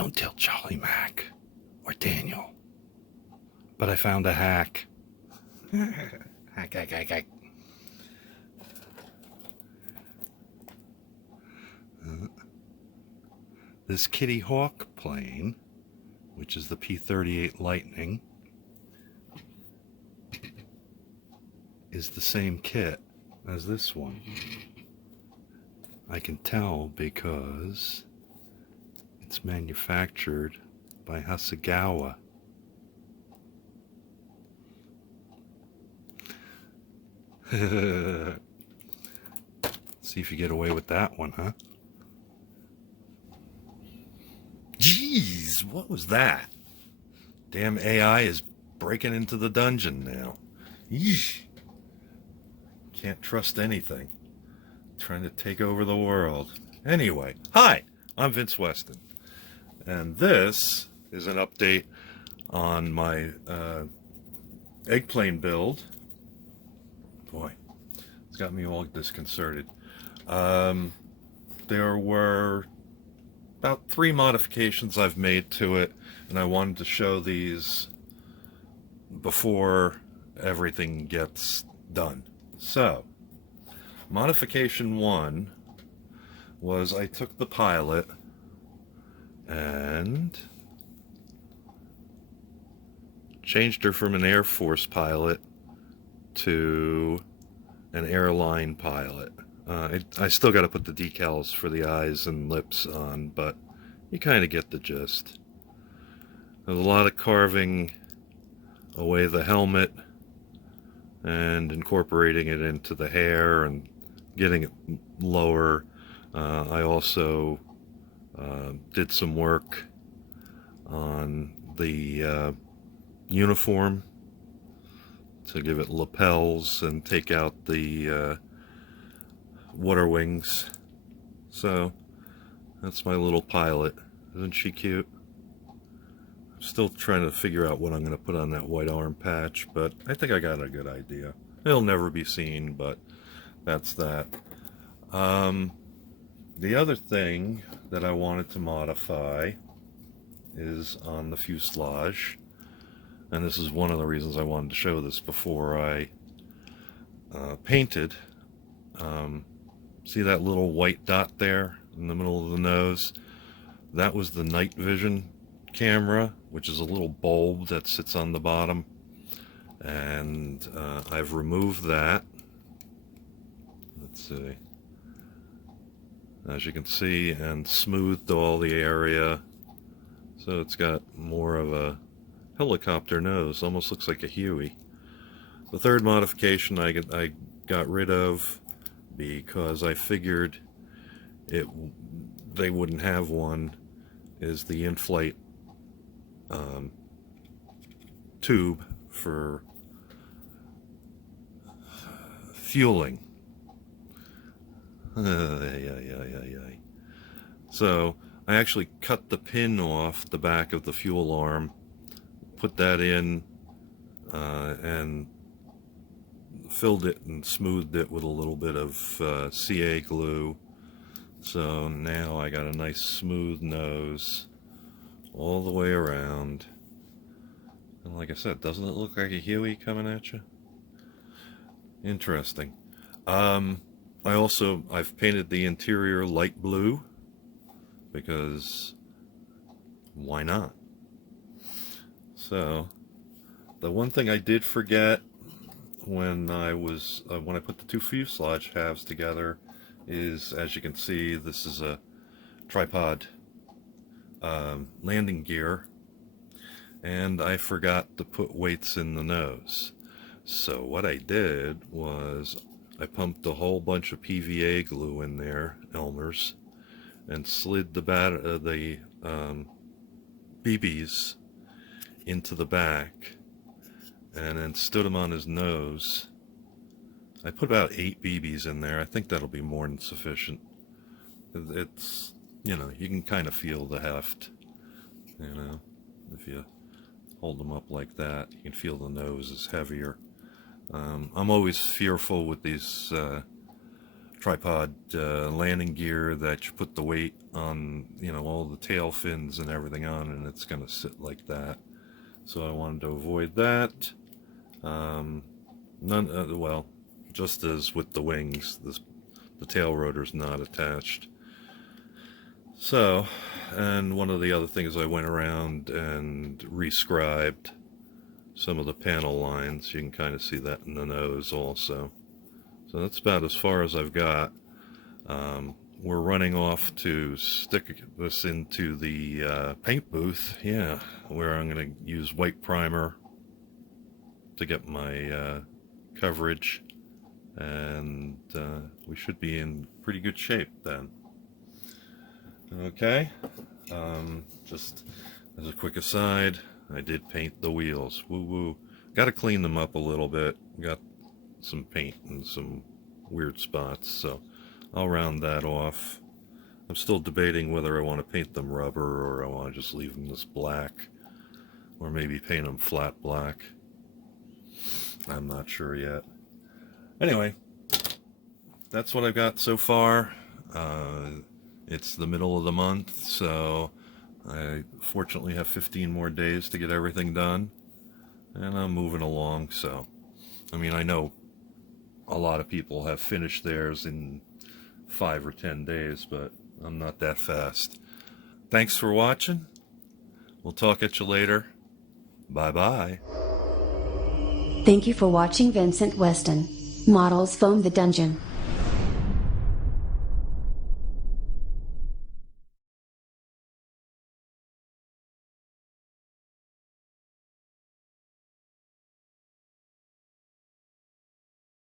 Don't tell Charlie Mac or Daniel. But I found a hack. Hack. This Kitty Hawk plane, which is the P-38 Lightning, is the same kit as this one. I can tell because it's manufactured by Hasegawa. See if you get away with that one, huh? Jeez, what was that? Damn AI is breaking into the dungeon now. Yeesh. Can't trust anything. Trying to take over the world. Anyway, hi, I'm Vince Weston. And this is an update on my eggplane build. Boy, it's got me all disconcerted. There were about 3 modifications I've made to it, and I wanted to show these before everything gets done. So, modification 1 was I took the pilot and changed her from an Air Force pilot to an airline pilot. I still got to put the decals for the eyes and lips on, but you kind of get the gist. There's a lot of carving away the helmet and incorporating it into the hair and getting it lower. I also did some work on the uniform to give it lapels and take out the water wings. So that's my little pilot. Isn't she cute? I'm still trying to figure out what I'm going to put on that white arm patch, but I think I got a good idea. It'll never be seen, but that's that. The other thing that I wanted to modify is on the fuselage, and this is one of the reasons I wanted to show this before I painted. See that little white dot there in the middle of the nose? That was the night vision camera, which is a little bulb that sits on the bottom, and I've removed that. Let's see. As you can see, and smoothed all the area, so it's got more of a helicopter nose. Almost looks like a Huey. The third modification I got rid of because I figured they wouldn't have one is the in-flight tube for fueling. So I actually cut the pin off the back of the fuel arm, put that in, and filled it and smoothed it with a little bit of CA glue. So now I got a nice smooth nose all the way around. And like I said, doesn't it look like a Huey coming at you? Interesting. I've painted the interior light blue because why not? So the one thing I did forget when I put the 2 fuselage halves together is, as you can see, this is a tripod landing gear, and I forgot to put weights in the nose. So what I did was I pumped a whole bunch of PVA glue in there, Elmer's, and slid the BBs into the back, and then stood him on his nose. I put about 8 BBs in there. I think that'll be more than sufficient. It's, you know, you can kind of feel the heft, you know, if you hold them up like that, you can feel the nose is heavier. I'm always fearful with these tripod landing gear that you put the weight on, you know, all the tail fins and everything on, and it's going to sit like that. So I wanted to avoid that. Well, just as with the wings, the tail rotor's not attached. So, and one of the other things, I went around and rescribed some of the panel lines. You can kind of see that in the nose also. So that's about as far as I've got. We're running off to stick this into the paint booth, yeah, where I'm going to use white primer to get my coverage, and we should be in pretty good shape then. Okay, just as a quick aside, I did paint the wheels. Woo woo. Got to clean them up a little bit. Got some paint in some weird spots, so I'll round that off. I'm still debating whether I want to paint them rubber or I want to just leave them this black, or maybe paint them flat black. I'm not sure yet. Anyway, that's what I've got so far. It's the middle of the month, so I fortunately have 15 more days to get everything done, and I'm moving along. So, I mean, I know a lot of people have finished theirs in 5 or 10 days, but I'm not that fast. Thanks for watching. We'll talk at you later. Bye-bye. Thank you for watching Vincent Weston, Models Foam the Dungeon.